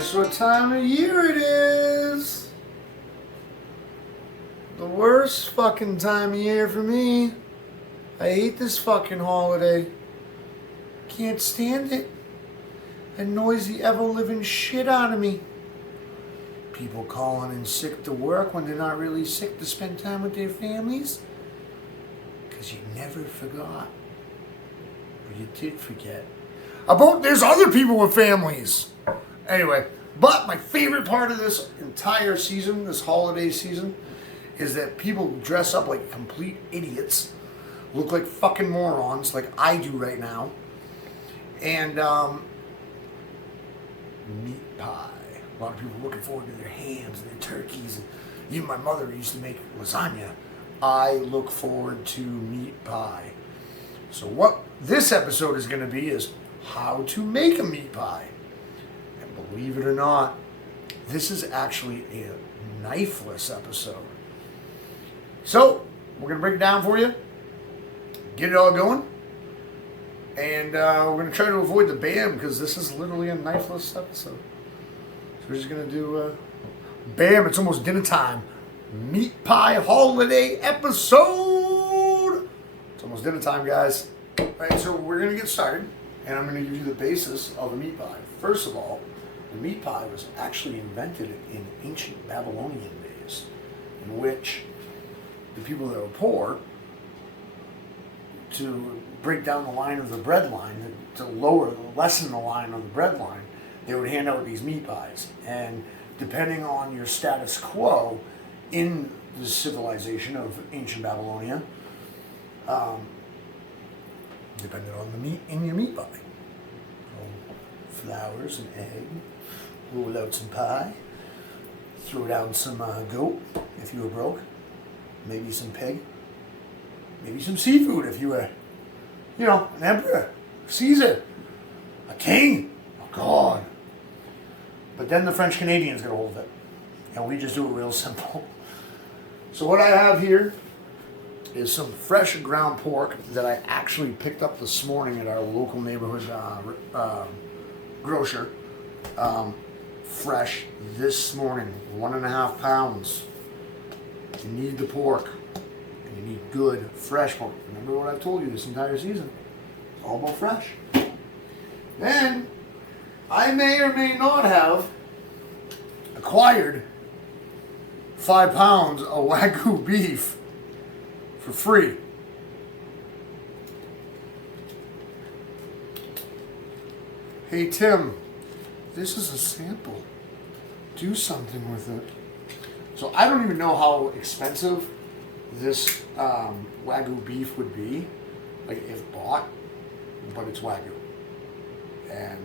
Guess what time of year it is? The worst fucking time of year for me. I hate this fucking holiday. Can't stand it. Annoys the ever-living shit out of me. People calling in sick to work when they're not really sick to spend time with their families. Because you never forgot. Or you did forget. About there's other people with families. Anyway, but my favorite part of this entire season, this holiday season, is that people dress up like complete idiots, look like fucking morons, like I do right now, and meat pie. A lot of people looking forward to their hams and their turkeys, and even my mother used to make lasagna. I look forward to meat pie. So what this episode is going to be is how to make a meat pie. And believe it or not, this is actually a knifeless episode. So, we're going to break it down for you, get it all going, and we're going to try to avoid the bam because this is literally a knifeless episode. So we're just going to do, bam, it's almost dinner time, meat pie holiday episode. It's almost dinner time, guys. All right, so we're going to get started, and I'm going to give you the basis of the meat pie. First of all, the meat pie was actually invented in ancient Babylonian days, in which the people that were poor, to break down the line of the bread line, to lessen the line of the bread line, they would hand out these meat pies. And depending on your status quo in the civilization of ancient Babylonia, depended on the meat in your meat pie. So, flowers and egg, roll out some pie, throw down some goat if you were broke. Maybe some pig. Maybe some seafood if you were, an emperor, Caesar, a king, a god. But then the French Canadians got a hold of it. And we just do it real simple. So what I have here is some fresh ground pork that I actually picked up this morning at our local neighborhood grocer. Fresh this morning, 1.5 pounds. You need the pork, and you need good, fresh pork. Remember what I've told you this entire season. It's all about fresh. Then, I may or may not have acquired 5 pounds of Wagyu beef for free. Hey Tim, this is a sample. Do something with it. So I don't even know how expensive this Wagyu beef would be, like if bought, but it's Wagyu. And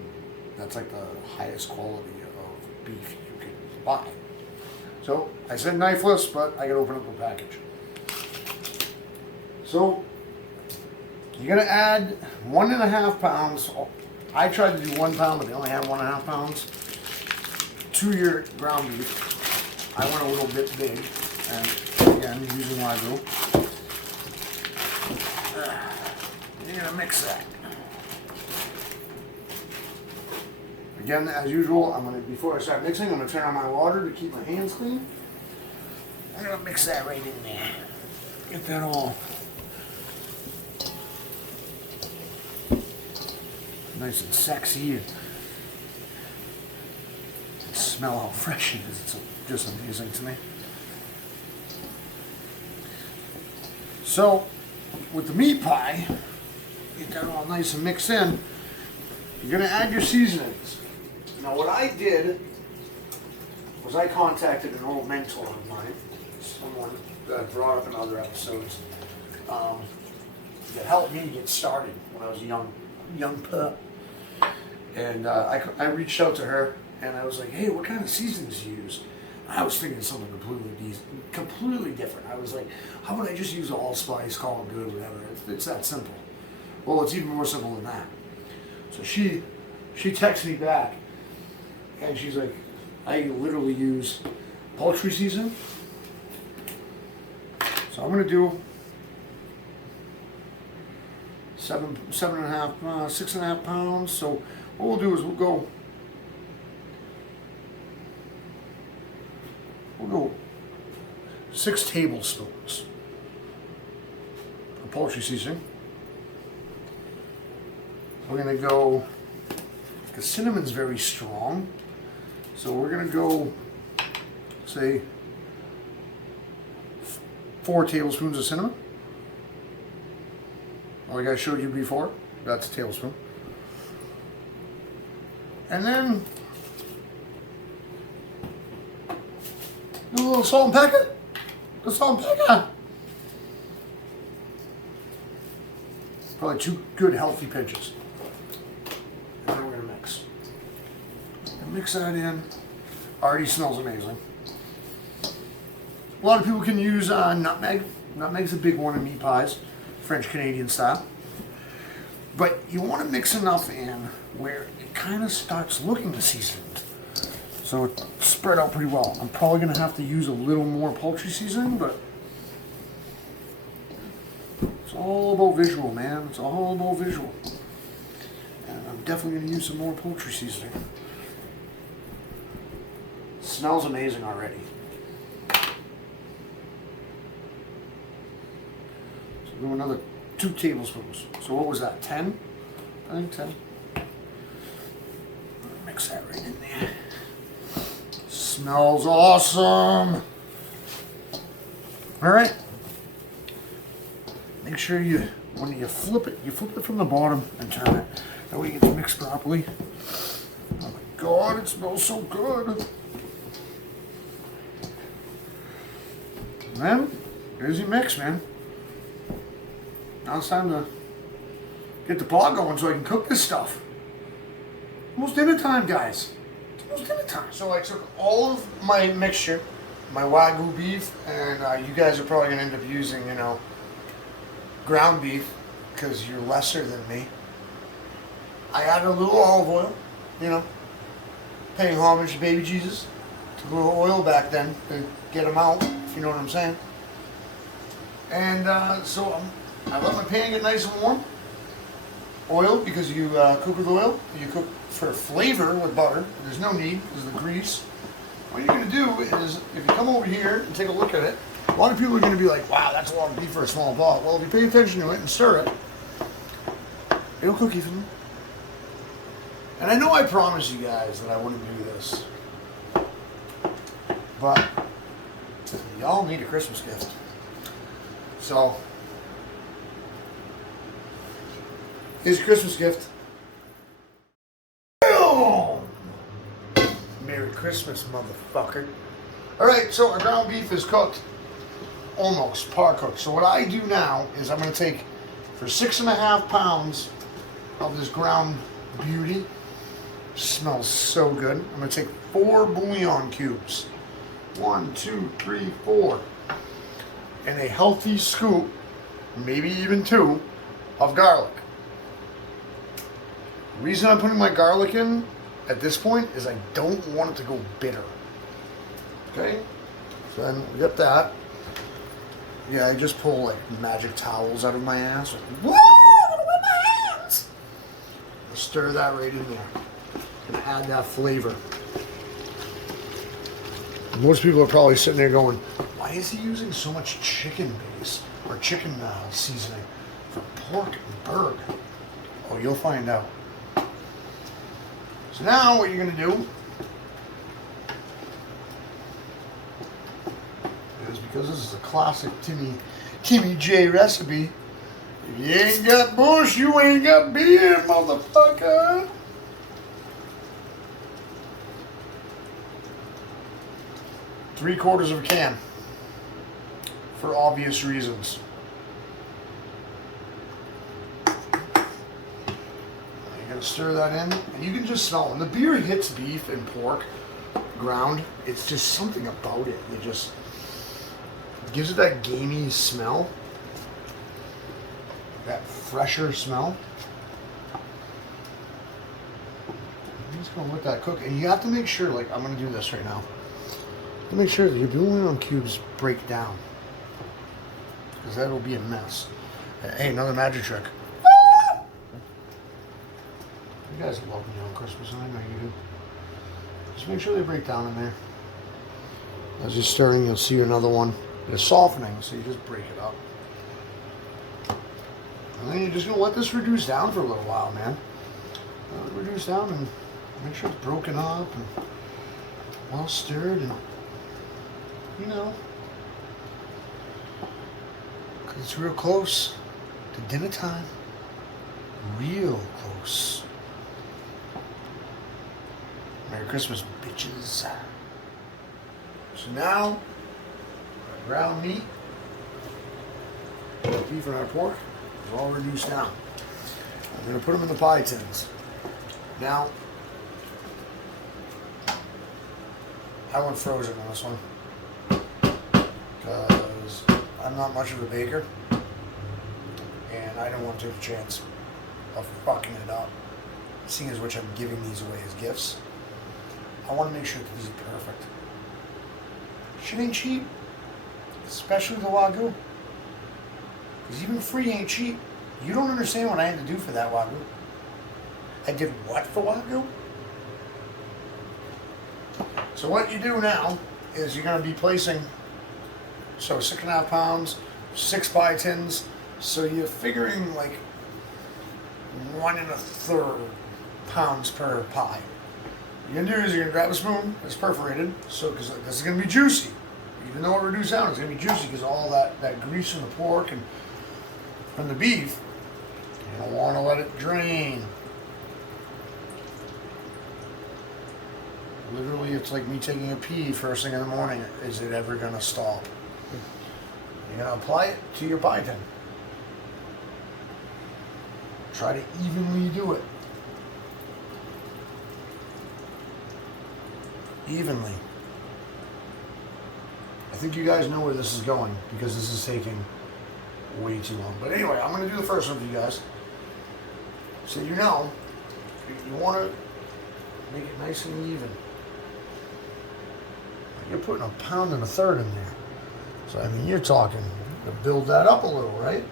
that's like the highest quality of beef you can buy. So I said knifeless, but I gotta open up the package. So you're gonna add 1.5 pounds. I tried to do 1 pound, but they only had 1.5 pounds to your ground beef. I went a little bit big, and again, using Wagyu. You're gonna mix that. Again, as usual, before I start mixing, I'm gonna turn on my water to keep my hands clean. I'm gonna mix that right in there. Get that all nice and sexy. Smell how fresh it is. It's just amazing to me. So, with the meat pie, get that all nice and mixed in. You're going to add your seasonings. Now, what I did was I contacted an old mentor of mine, someone that I brought up in other episodes, that helped me get started when I was a young pup. And I reached out to her. And I was like, hey, what kind of seasonings do you use? I was thinking something completely different. I was like, how about I just use allspice, call it good, whatever. It's that simple. Well, it's even more simple than that. So she texts me back, and she's like, I literally use poultry seasoning. So I'm going to do 6.5 pounds. So what we'll do is we'll go 6 tablespoons of poultry seasoning. We're going to go, the cinnamon's very strong, so we're going to go, say, 4 tablespoons of cinnamon. Like I showed you before, that's a tablespoon. And then a little salt and pepper. The salt and pepper. Probably 2 good healthy pinches. And then we're gonna mix. And mix that in. Already smells amazing. A lot of people can use nutmeg. Nutmeg's a big one in meat pies, French Canadian style. But you want to mix enough in where it kind of starts looking seasoned. So it's spread out pretty well. I'm probably going to have to use a little more poultry seasoning, but it's all about visual, man. It's all about visual. And I'm definitely going to use some more poultry seasoning. It smells amazing already. So do another 2 tablespoons. So what was that, 10? I think 10. Mix that right in there. Smells awesome. All right. Make sure you, when you flip it from the bottom and turn it. That way you get it mixed properly. Oh my God, it smells so good. And then, there's your mix, man. Now it's time to get the pot going so I can cook this stuff. Almost dinner time, guys. It's almost dinner time. So I took all of my mixture, my Wagyu beef, and you guys are probably going to end up using, you know, ground beef because you're lesser than me. I added a little olive oil, you know, paying homage to baby Jesus. Took a little oil back then to get him out, if you know what I'm saying. And so I let my pan get nice and warm. Oil, because you cook with oil. You cook for flavor with butter. There's no need because of the grease. What you're going to do is, if you come over here and take a look at it, a lot of people are going to be like, wow, that's a lot of beef for a small pot. Well, if you pay attention to it and stir it, it'll cook evenly. And I know I promised you guys that I wouldn't do this. But y'all need a Christmas gift. So, here's your Christmas gift. Merry Christmas, motherfucker. Alright, so our ground beef is cooked. Almost, par cooked. So what I do now is I'm going to take, for 6.5 pounds of this ground beauty, smells so good, I'm going to take 4 bouillon cubes. 1, 2, 3, 4. And a healthy scoop, maybe even 2, of garlic. The reason I'm putting my garlic in at this point is I don't want it to go bitter. Okay? So then we got that. Yeah, I just pull like magic towels out of my ass. Woo! I'm gonna wet my hands! Stir that right in there. Gonna add that flavor. Most people are probably sitting there going, why is he using so much chicken base or chicken seasoning for pork and bird? Oh, you'll find out. So now what you're going to do is, because this is a classic Timmy J recipe, if you ain't got bush, you ain't got beer, motherfucker. Three-quarters of a can, for obvious reasons. You're gonna stir that in, and you can just smell when the beer hits beef and pork ground. It's just something about it. It just gives it that gamey smell, that fresher smell. I'm just gonna let that cook, and you have to make sure. Like I'm gonna do this right now. To make sure that your bouillon cubes break down, because that will be a mess. Hey, another magic trick. You guys love me on Christmas, and I know you do. Just make sure they break down in there. As you're stirring, you'll see another one They're softening, so you just break it up. And then you're just going to let this reduce down for a little while, man. Let it reduce down and make sure it's broken up and well stirred and, you know, because it's real close to dinner time. Real close. Merry Christmas, bitches. So now, our ground meat, our beef and our pork is all reduced down. I'm going to put them in the pie tins. Now, I went frozen on this one because I'm not much of a baker and I don't want to take a chance of fucking it up, seeing as which I'm giving these away as gifts. I want to make sure that these are perfect. Shit ain't cheap, especially the Wagyu. Because even free ain't cheap. You don't understand what I had to do for that Wagyu. I did what for Wagyu? So what you do now is you're going to be placing, so 6.5 pounds, 6 pie tins. So you're figuring like 1 1/3 pounds per pie. What you're going to do is you're going to grab a spoon that's perforated, so because this is going to be juicy. Even though it reduced down, it's going to be juicy because all that grease from the pork and from the beef, you don't want to let it drain. Literally, it's like me taking a pee first thing in the morning. Is it ever going to stop? You're going to apply it to your pie tin. Try to evenly do it. Evenly. I think you guys know where this is going because this is taking way too long. But anyway, I'm going to do the first one for you guys. So you know, you want to make it nice and even. You're putting 1.5 pounds in there. So, I mean, you're talking to build that up a little, right?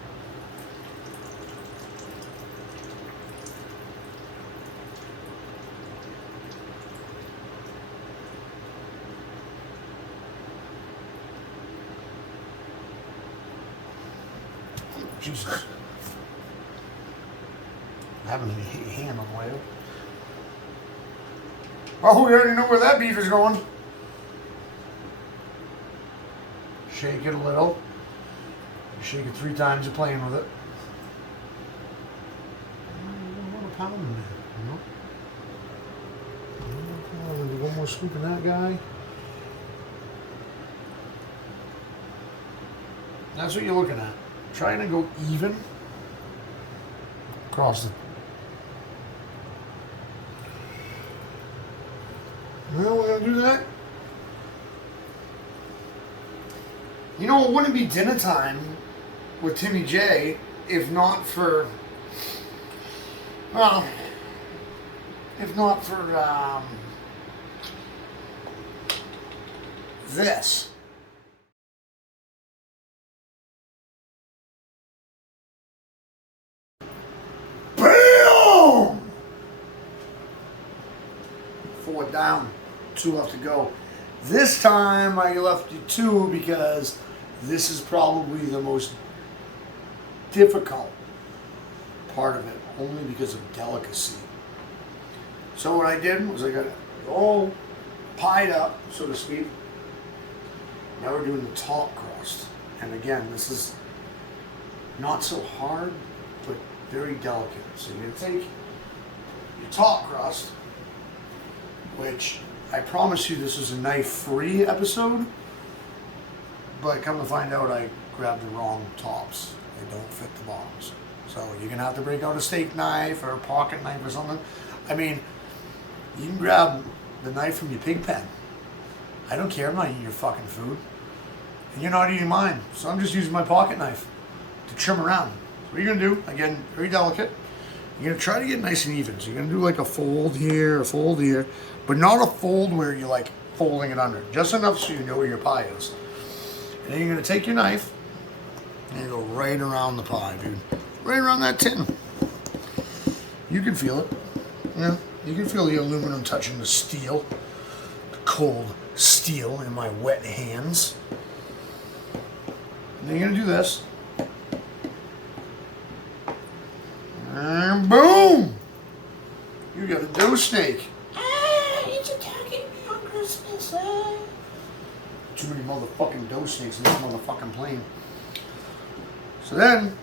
Jesus. I haven't any hand on the way. Well, we already know where that beef is going. Shake it a little. You shake it 3 times, you're playing with it. One pound in there, you know? One more scoop in that guy. That's what you're looking at. Trying to go even across the. Well, we're gonna do that. You know, it wouldn't be dinner time with Timmy J if not for, well, if not for this. BAM! 4 down, 2 left to go. This time I left you 2 because this is probably the most difficult part of it, only because of delicacy. So what I did was I got it all pied up, so to speak. Now we're doing the top crust. And again, this is not so hard, but very delicate. So you're going to take your top crust, which I promise you this is a knife-free episode, but come to find out I grabbed the wrong tops. They don't fit the bottoms. So you're going to have to break out a steak knife or a pocket knife or something. I mean, you can grab the knife from your pig pen. I don't care, I'm not eating your fucking food. And you're not eating mine, so I'm just using my pocket knife to trim around. So what you're going to do, again, very delicate, you're going to try to get nice and even. So you're going to do like a fold here, but not a fold where you're like folding it under. Just enough so you know where your pie is. And then you're going to take your knife and you go right around the pie, dude. Right around that tin. You can feel it. Yeah, you can feel the aluminum touching the steel. The cold steel in my wet hands. And then you're going to do this. And boom! You got a dough snake. It's attacking me on Christmas. Too many motherfucking dough snakes in this motherfucking plane. So then,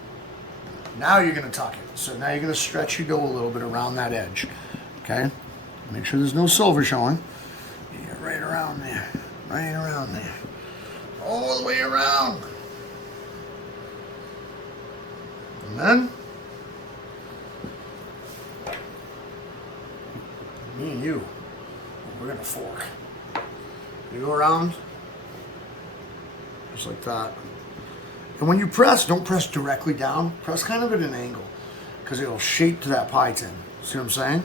now you're going to tuck it. So now you're going to stretch your dough a little bit around that edge. Okay? Make sure there's no silver showing. Yeah, right around there. Right around there. All the way around. And then, me and you, we're going to fork. You go around, just like that. And when you press, don't press directly down. Press kind of at an angle, because it'll shape to that pie tin. See what I'm saying?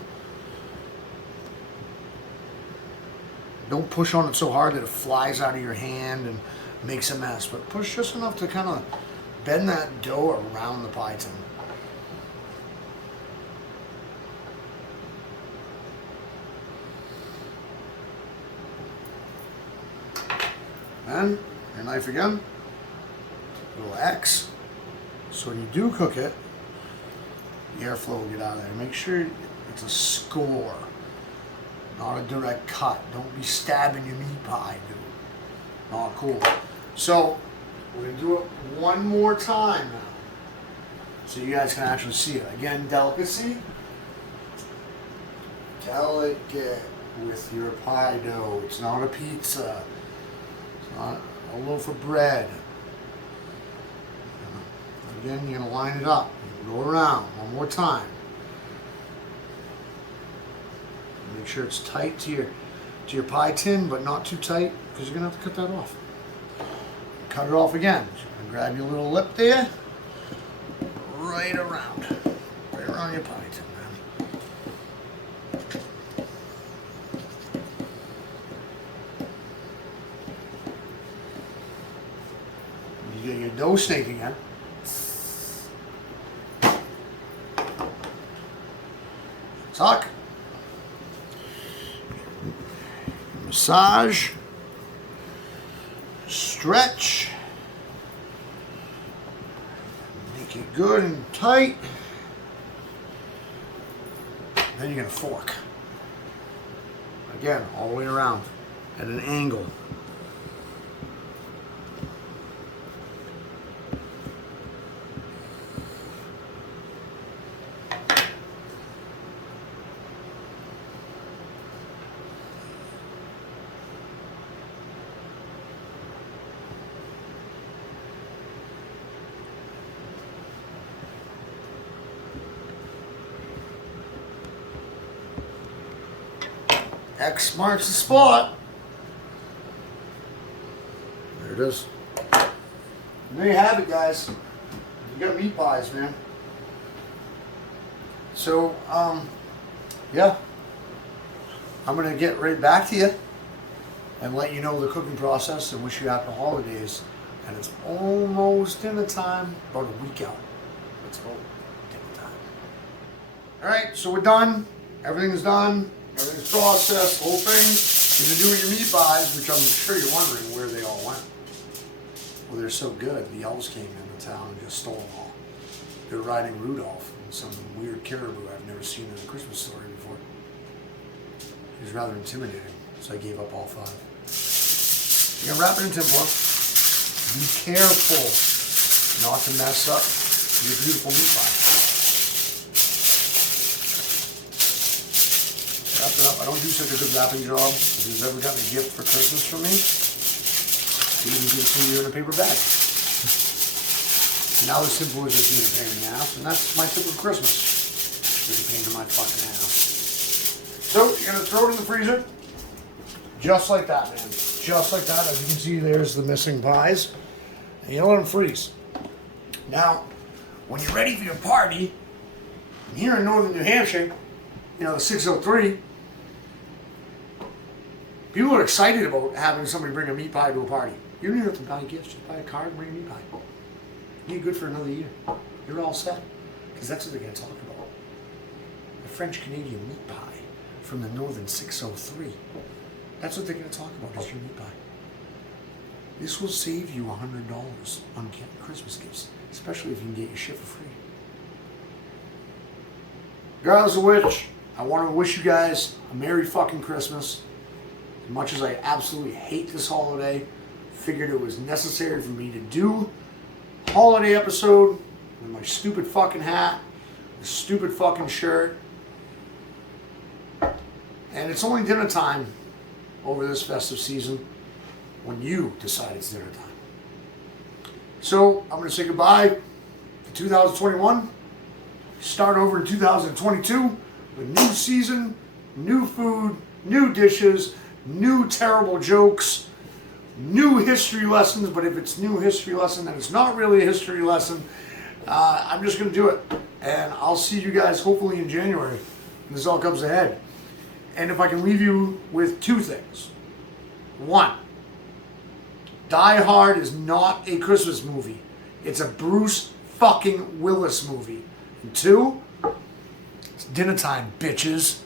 Don't push on it so hard that it flies out of your hand and makes a mess. But push just enough to kind of bend that dough around the pie tin. Then, your knife again. Little X. So when you do cook it, the airflow will get out of there. Make sure it's a score, not a direct cut. Don't be stabbing your meat pie, dude. Not cool. So we're going to do it one more time now, so you guys can actually see it. Again, delicacy. Delicate with your pie dough. It's not a pizza. It's not a loaf of bread. Again, you're going to line it up. Go around one more time. Make sure it's tight to your pie tin, but not too tight, because you're going to have to cut that off. Cut it off again. So you're going to grab your little lip there, right around your pie tin, man. You get your dough snake again. Tuck. Massage. Stretch. Make it good and tight. Then you're going to fork. Again, all the way around at an angle. X marks the spot. There it is. And there you have it, guys. You got meat pies, man. So, yeah. I'm going to get right back to you and let you know the cooking process and wish you happy holidays. And it's almost dinner time, about a week out. It's about dinner time. Alright, so we're done. Everything is done. Everything's processed, the whole thing. You're going to do with your meat pies, which I'm sure you're wondering where they all went. Well, they're so good, the elves came into town and just stole them all. They were riding Rudolph, some weird caribou I've never seen in a Christmas story before. He was rather intimidating, so I gave up all 5. You're going to wrap it in tinfoil. Be careful not to mess up your beautiful meat pie. Wrap it up. I don't do such a good wrapping job. If you've ever gotten a gift for Christmas from me, you can give it to you in a paper bag. Now the simple is just need a pain in the ass, and that's my typical Christmas. It's a pain in my fucking ass. So you're gonna throw it in the freezer, just like that, man. Just like that. As you can see, there's the missing pies, and you let them freeze. Now, when you're ready for your party, here in northern New Hampshire, you know, the 603, people are excited about having somebody bring a meat pie to a party. You don't even have to buy gifts, just buy a card and bring a meat pie. You're good for another year. You're all set. Because that's what they're going to talk about. The French-Canadian meat pie from the northern 603. That's what they're going to talk about, is your meat pie. This will save you $100 on getting Christmas gifts, especially if you can get your shit for free. Regardless of which, I want to wish you guys a Merry fucking Christmas. As much as I absolutely hate this holiday, figured it was necessary for me to do a holiday episode with my stupid fucking hat, this stupid fucking shirt. And it's only dinner time over this festive season when you decide it's dinner time. So I'm going to say goodbye to 2021. Start over in 2022 with new season, new food, new dishes, new terrible jokes, new history lessons. But if it's new history lesson, then it's not really a history lesson. I'm just going to do it. And I'll see you guys hopefully in January when this all comes ahead. And if I can leave you with two things. One, Die Hard is not a Christmas movie. It's a Bruce fucking Willis movie. And two, it's dinner time, bitches.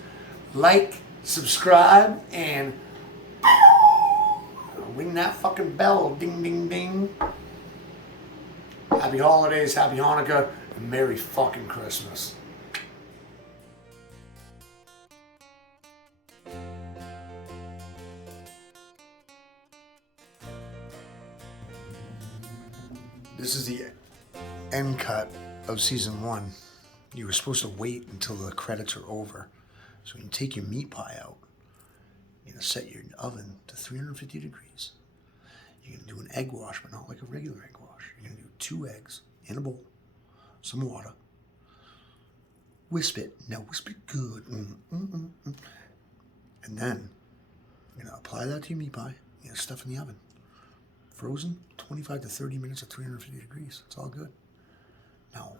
Like, subscribe, and ring that fucking bell. Ding, ding, ding. Happy holidays, happy Hanukkah, and Merry fucking Christmas. This is the end cut of season 1. You were supposed to wait until the credits are over. So when you take your meat pie out, you're going to set your oven to 350 degrees. You're going to do an egg wash, but not like a regular egg wash. You're going to do 2 eggs in a bowl, some water. Wisp it. Now wisp it good. And then you're going to apply that to your meat pie. You're going to stuff in the oven. Frozen, 25 to 30 minutes at 350 degrees. It's all good. Now,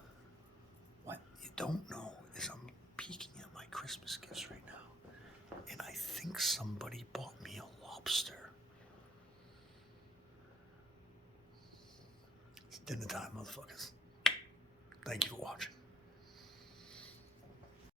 what you don't know is I'm peeking at my Christmas gifts right now. And I think somebody bought me a lobster. It's dinner time, motherfuckers. Thank you for watching.